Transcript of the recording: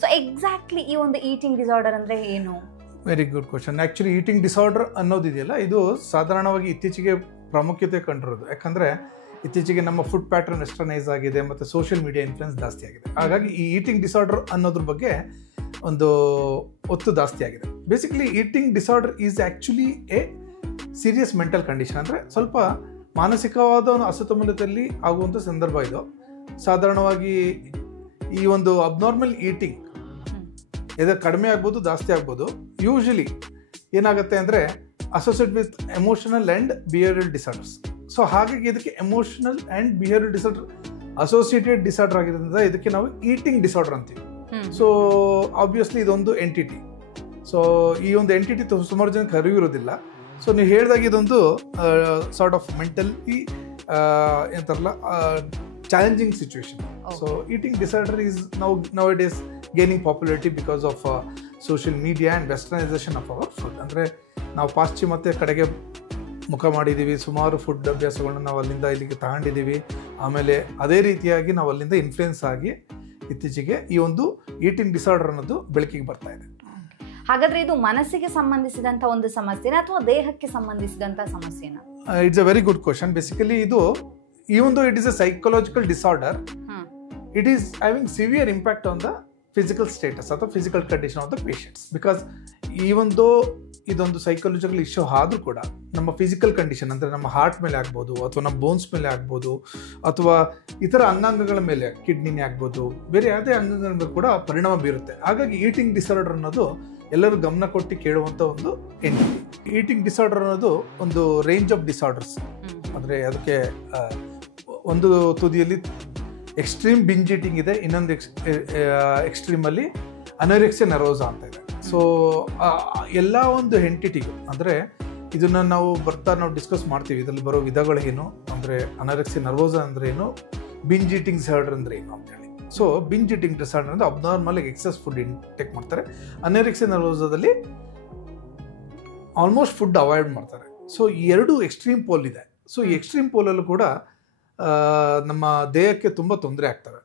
So exactly ಈ ಒಂದು eating disorder ಅಂದರೆ ಏನು? Very good question. Actually eating disorder ಅನ್ನೋದಿದೆಯಲ್ಲ, ಇದು ಸಾಧಾರಣವಾಗಿ ಇತ್ತೀಚೆಗೆ ಪ್ರಾಮುಖ್ಯತೆ ಕಂಡಿರೋದು. ಯಾಕಂದರೆ ಇತ್ತೀಚೆಗೆ ನಮ್ಮ ಫುಡ್ ಪ್ಯಾಟರ್ನ್ ವೆಸ್ಟರ್ನೈಸ್ ಆಗಿದೆ ಮತ್ತು ಸೋಷಿಯಲ್ ಮೀಡಿಯಾ ಇನ್ಫ್ಲುಯೆನ್ಸ್ ಜಾಸ್ತಿ ಆಗಿದೆ. ಹಾಗಾಗಿ ಈ ಈಟಿಂಗ್ ಡಿಸಾರ್ಡರ್ ಅನ್ನೋದ್ರ ಬಗ್ಗೆ ಒಂದು ಒತ್ತು ಜಾಸ್ತಿ ಆಗಿದೆ. Basically eating disorder is actually A serious mental condition. ಅಂದರೆ ಸ್ವಲ್ಪ ಮಾನಸಿಕವಾದ ಒಂದು ಅಸಮತೋಲನದಲ್ಲಿ ಆಗುವಂಥ ಸಂದರ್ಭ ಇದು. ಸಾಧಾರಣವಾಗಿ ಈ ಒಂದು ಅಬ್ನಾರ್ಮಲ್ ಈಟಿಂಗ್ ಇದು ಕಡಿಮೆ ಆಗ್ಬೋದು, ಜಾಸ್ತಿ ಆಗ್ಬೋದು. ಯೂಶಲಿ ಏನಾಗುತ್ತೆ ಅಂದರೆ associate with emotional and behavioural disorders. So ಹಾಗಾಗಿ ಇದಕ್ಕೆ emotional and behavioural disorder associated disorder ಆಗಿರೋದ್ರಿಂದ ಇದಕ್ಕೆ ನಾವು ಈಟಿಂಗ್ ಡಿಸಾರ್ಡರ್ ಅಂತೀವಿ. ಸೊ ಆಬ್ವಿಯಸ್ಲಿ ಇದೊಂದು ಎಂಟಿಟಿ. ಸೊ ಈ ಒಂದು ಎಂಟಿಟಿ ಸುಮಾರು ಜನಕ್ಕೆ ಅರಿವಿರೋದಿಲ್ಲ. ಸೊ ನೀವು ಹೇಳಿದಾಗ ಇದೊಂದು ಸಾರ್ಟ್ ಆಫ್ ಮೆಂಟಲಿ ಎಂತಾರಲ್ಲ challenging situation. So eating disorder is now it is gaining popularity because of social media and westernization of our food. ಅಂದರೆ ನಾವು ಪಾಶ್ಚಿಮಾತ್ಯ ಕಡೆಗೆ ಮುಖ ಮಾಡಿದ್ದೀವಿ, ಸುಮಾರು ಫುಡ್ ಅಭ್ಯಾಸಗಳನ್ನ ನಾವು ಅಲ್ಲಿಂದ ಇಲ್ಲಿಗೆ ತಗೊಂಡಿದ್ದೀವಿ. ಆಮೇಲೆ ಅದೇ ರೀತಿಯಾಗಿ ನಾವು ಅಲ್ಲಿಂದ ಇನ್ಫ್ಲುಯೆನ್ಸ್ ಆಗಿ ಇತ್ತೀಚೆಗೆ ಈ ಒಂದು ಈಟಿಂಗ್ ಡಿಸಾರ್ಡರ್ ಅನ್ನೋದು ಬೆಳಕಿಗೆ ಬರ್ತಾ ಇದೆ. ಹಾಗಾದ್ರೆ ಇದು ಮನಸ್ಸಿಗೆ ಸಂಬಂಧಿಸಿದಂಥ ಒಂದು ಸಮಸ್ಯೆನಾ ಅಥವಾ ದೇಹಕ್ಕೆ ಸಂಬಂಧಿಸಿದಂಥ ಸಮಸ್ಯೆನಾ? It's a very good question. Basically ಇದು even though it is a psychological disorder, it is having severe impact on the physical status or the physical condition of the patients. Because even though ಇದೊಂದು psychological issue ಆದರೂ ಕೂಡ ನಮ್ಮ physical condition ಅಂದರೆ ನಮ್ಮ heart ಮೇಲೆ ಆಗ್ಬೋದು, ಅಥವಾ ನಮ್ಮ ಬೋನ್ಸ್ ಮೇಲೆ ಆಗ್ಬೋದು, ಅಥವಾ ಇತರ ಅಂಗಾಂಗಗಳ ಮೇಲೆ ಕಿಡ್ನಿನೇ ಆಗ್ಬೋದು, ಬೇರೆ ಯಾವುದೇ ಅಂಗಾಂಗಗಳ ಮೇಲೆ ಕೂಡ ಪರಿಣಾಮ ಬೀರುತ್ತೆ. ಹಾಗಾಗಿ ಈಟಿಂಗ್ ಡಿಸಾರ್ಡರ್ ಅನ್ನೋದು ಎಲ್ಲರೂ ಗಮನ ಕೊಟ್ಟು ಕೇಳುವಂಥ ಒಂದು ಎಂಟಿಟಿ. ಈಟಿಂಗ್ ಡಿಸಾರ್ಡರ್ ಅನ್ನೋದು ಒಂದು ರೇಂಜ್ ಆಫ್ ಡಿಸಾರ್ಡರ್ಸ್. ಅಂದರೆ ಅದಕ್ಕೆ ಒಂದು ತುದಿಯಲ್ಲಿ ಎಕ್ಸ್ಟ್ರೀಮ್ ಬಿಂಜ್ ಈಟಿಂಗ್ ಇದೆ, ಇನ್ನೊಂದು ಎಕ್ಸ್ಟ್ರೀಮಲ್ಲಿ ಅನೋರೆಕ್ಸಿಯಾ ನರ್ವೋಸಾ ಅಂತ ಇದೆ. ಸೊ ಎಲ್ಲ ಒಂದು ಎಂಟಿಟಿಗೂ ಅಂದರೆ ಇದನ್ನು ನಾವು ಡಿಸ್ಕಸ್ ಮಾಡ್ತೀವಿ. ಇದರಲ್ಲಿ ಬರೋ ವಿಧಗಳು ಏನು, ಅಂದರೆ ಅನೋರೆಕ್ಸಿಯಾ ನರ್ವೋಸಾ ಅಂದರೆ ಏನು, ಬಿಂಜ್ ಈಟಿಂಗ್ ಡಿಸಾರ್ಡರ್ ಅಂದರೆ ಏನು ಅಂತೇಳಿ. ಸೊ ಬಿಂಜ್ ಈಟಿಂಗ್ ಡಿಸಾರ್ಡರ್ ಅಂದರೆ ಅಬ್ನಾರ್ಮಲ್ ಎಕ್ಸೆಸ್ ಫುಡ್ ಇಂಟೇಕ್ ಮಾಡ್ತಾರೆ. ಅನೋರೆಕ್ಸಿಯಾ ನರ್ವೋಸಾದಲ್ಲಿ ಆಲ್ಮೋಸ್ಟ್ ಫುಡ್ ಅವಾಯ್ಡ್ ಮಾಡ್ತಾರೆ. ಸೊ ಈ ಎರಡು ಎಕ್ಸ್ಟ್ರೀಮ್ ಪೋಲ್ ಇದೆ. ಸೊ ಈ ಎಕ್ಸ್ಟ್ರೀಮ್ ಪೋಲಲ್ಲೂ ಕೂಡ ನಮ್ಮ ದೇಹಕ್ಕೆ ತುಂಬ ತೊಂದರೆ ಆಗ್ತವೆ.